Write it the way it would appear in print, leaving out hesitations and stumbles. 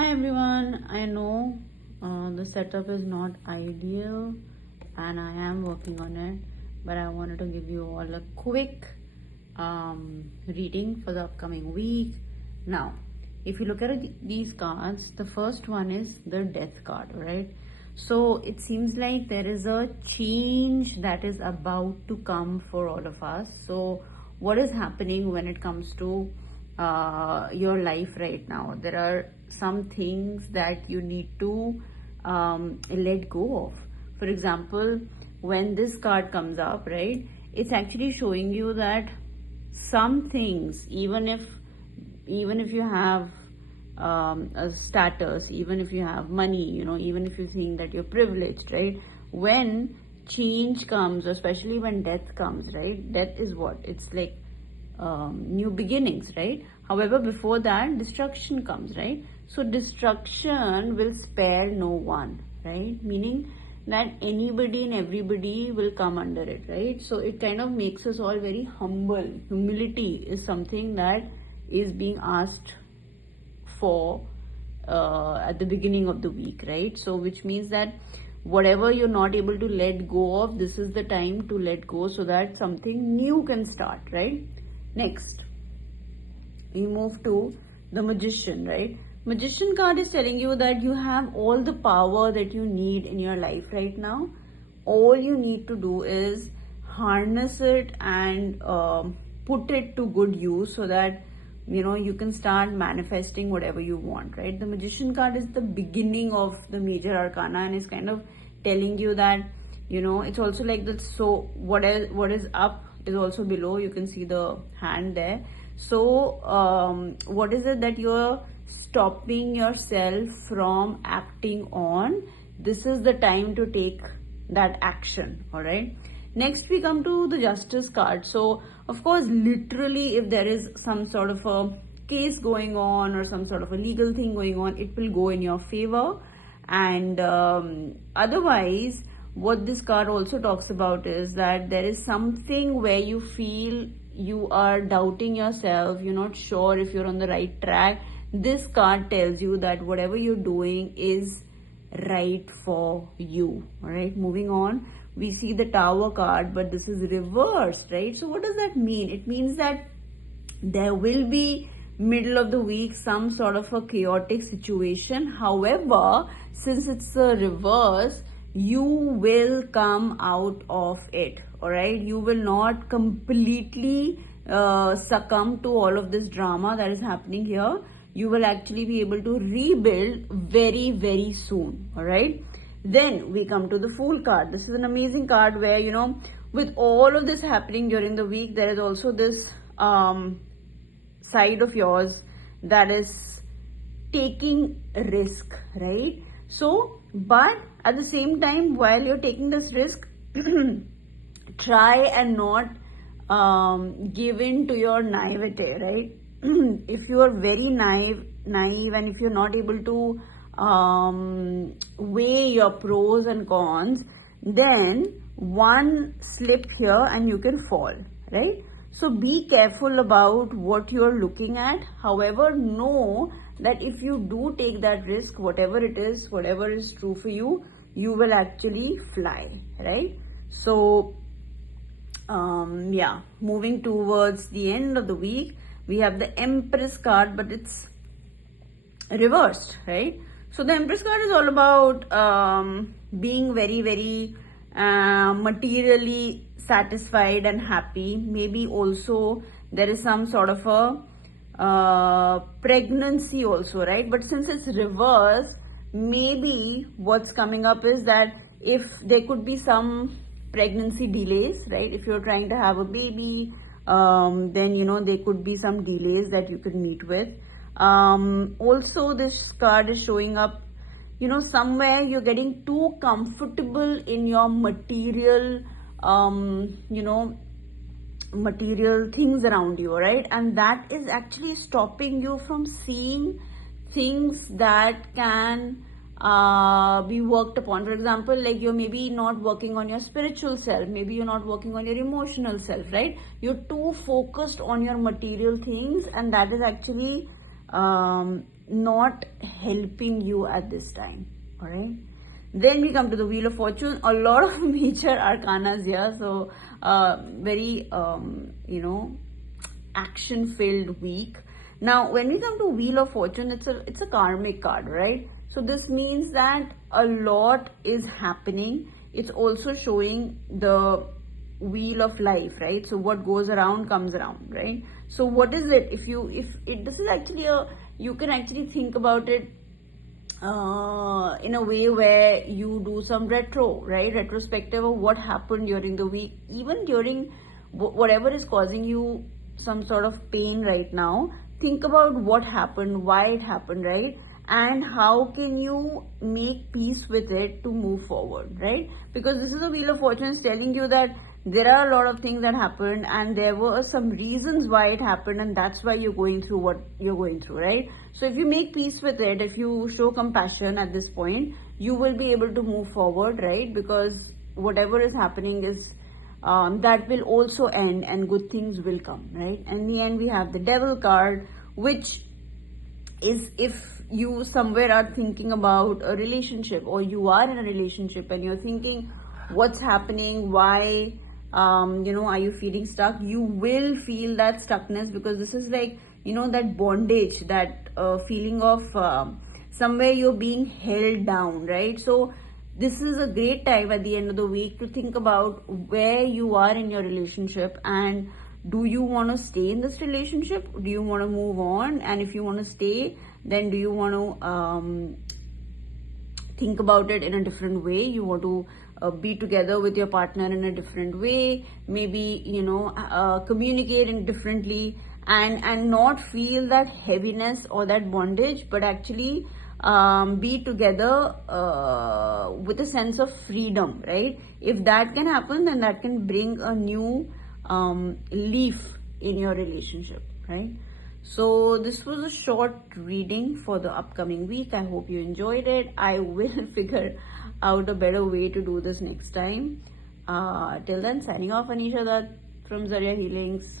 Hi everyone, I know the setup is not ideal and I am working on it, but I wanted to give you all a quick reading for the upcoming week. Now, if you look at these cards, the first one is the death card, right? So it seems like there is a change that is about to come for all of us. So, what is happening when it comes to your life right now? There are some things that you need to let go of. For example, when this card comes up, right, it's actually showing you that some things, even if you have a status, even if you have money, even if you think that you're privileged, right, when change comes, especially when death comes, right, death is what it's like, new beginnings, right? However, before that, destruction comes, right? So destruction will spare no one, right? Meaning that anybody and everybody will come under it, right? So it kind of makes us all very humble. Humility is something that is being asked for at the beginning of the week, right? So which means that whatever you're not able to let go of, this is the time to let go so that something new can start, right? Next, we move to the Magician, right? Magician card is telling you that you have all the power that you need in your life right now. All you need to do is harness it and put it to good use so that you can start manifesting whatever you want, right? The Magician card is the beginning of the major arcana and is kind of telling you that it's also like that. So what is up is also below. You can see the hand there. So what is it that you're stopping yourself from acting on? This is the time to take that action. All right, next we come to the Justice card. So of course, literally, if there is some sort of a case going on or some sort of a legal thing going on, it will go in your favor. And otherwise, what this card also talks about is that there is something where you feel you are doubting yourself, you're not sure if you're on the right track. This card tells you that whatever you're doing is right for you. All right, moving on, we see the Tower card, but this is reversed, right? So what does that mean? It means that there will be middle of the week some sort of a chaotic situation. However, since it's a reverse, you will come out of it. All right, you will not completely succumb to all of this drama that is happening here. You will actually be able to rebuild very, very soon. All right, then we come to the Fool card. This is an amazing card where with all of this happening during the week, there is also this side of yours that is taking risk, right? So, but at the same time, while you're taking this risk, try and not give in to your naivete, right? If you are very naive, and if you're not able to weigh your pros and cons, then one slip here and you can fall, right? So be careful about what you're looking at. However, know that if you do take that risk, whatever it is, whatever is true for you, you will actually fly, right? So yeah, moving towards the end of the week, we have the Empress card, but it's reversed, right? So the Empress card is all about being very, very materially satisfied and happy. Maybe also there is some sort of a pregnancy also, right? But since it's reversed, maybe what's coming up is that if there could be some pregnancy delays, right? If you're trying to have a baby, then there could be some delays that you could meet with. Also, this card is showing up, somewhere you're getting too comfortable in your material, material things around you, right? And that is actually stopping you from seeing things that can be worked upon. For example, like you're maybe not working on your spiritual self, maybe you're not working on your emotional self, right? You're too focused on your material things, and that is actually not helping you at this time. All right. Then we come to the Wheel of Fortune. A lot of major arcanas here. So very action filled week. Now when we come to Wheel of Fortune, it's a karmic card, right? So this means that a lot is happening. It's also showing the wheel of life, right? So what goes around comes around, right? So what is it? This is actually you can actually think about it in a way where you do some retrospective of what happened during the week, even during whatever is causing you some sort of pain right now. Think about what happened, why it happened, right? And how can you make peace with it to move forward, right? Because this is a Wheel of Fortune telling you that there are a lot of things that happened and there were some reasons why it happened, and that's why you're going through what you're going through, right? So if you make peace with it, if you show compassion at this point, you will be able to move forward, right? Because whatever is happening is that will also end and good things will come, right? And in the end, we have the Devil card, which is if you somewhere are thinking about a relationship, or you are in a relationship and you're thinking what's happening, why are you feeling stuck, you will feel that stuckness, because this is like that bondage, that feeling of somewhere you're being held down, right? So this is a great time at the end of the week to think about where you are in your relationship, and do you want to stay in this relationship? Do you want to move on? And if you want to stay, then do you want to think about it in a different way? You want to be together with your partner in a different way, maybe communicate in differently, and not feel that heaviness or that bondage, but actually be together with a sense of freedom, right? If that can happen, then that can bring a new leaf in your relationship, right? So this was a short reading for the upcoming week. I hope you enjoyed it. I will figure out a better way to do this next time. Till then, signing off, Anisha Dutt from Zarya Healings.